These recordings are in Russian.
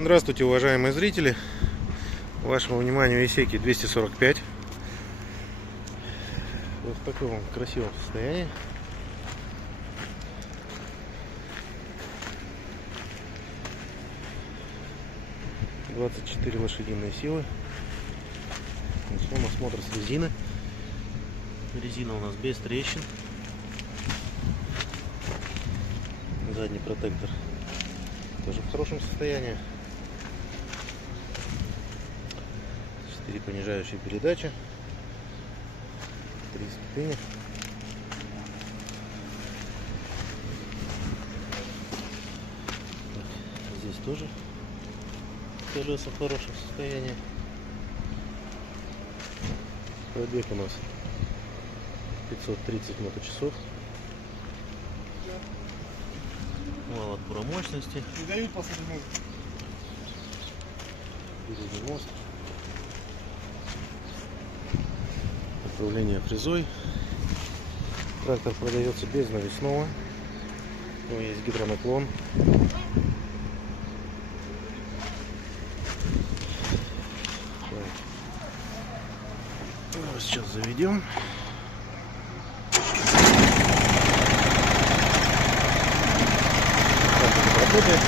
Здравствуйте, уважаемые зрители! Вашему вниманию Исеки 245. Вот в таком красивом состоянии. — 24 лошадиные силы. Начнем осмотр с резины. Резина у нас без трещин. Задний протектор тоже в хорошем состоянии. 4 понижающие передачи, 3 ступени. Здесь тоже колеса в хорошем состоянии. Пробег у нас 530 моточасов. Вал отбора мощности. Передний мост. Управление фрезой. Трактор продается без навесного. У него есть гидронаклон. Сейчас заведем. Так это работает.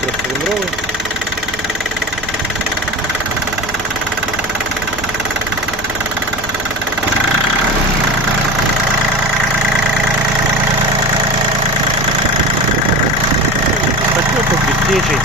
Трехцилиндровый. Подсветка без течей.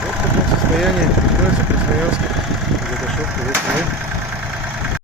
Вот в таком состоянии находится Красноярск.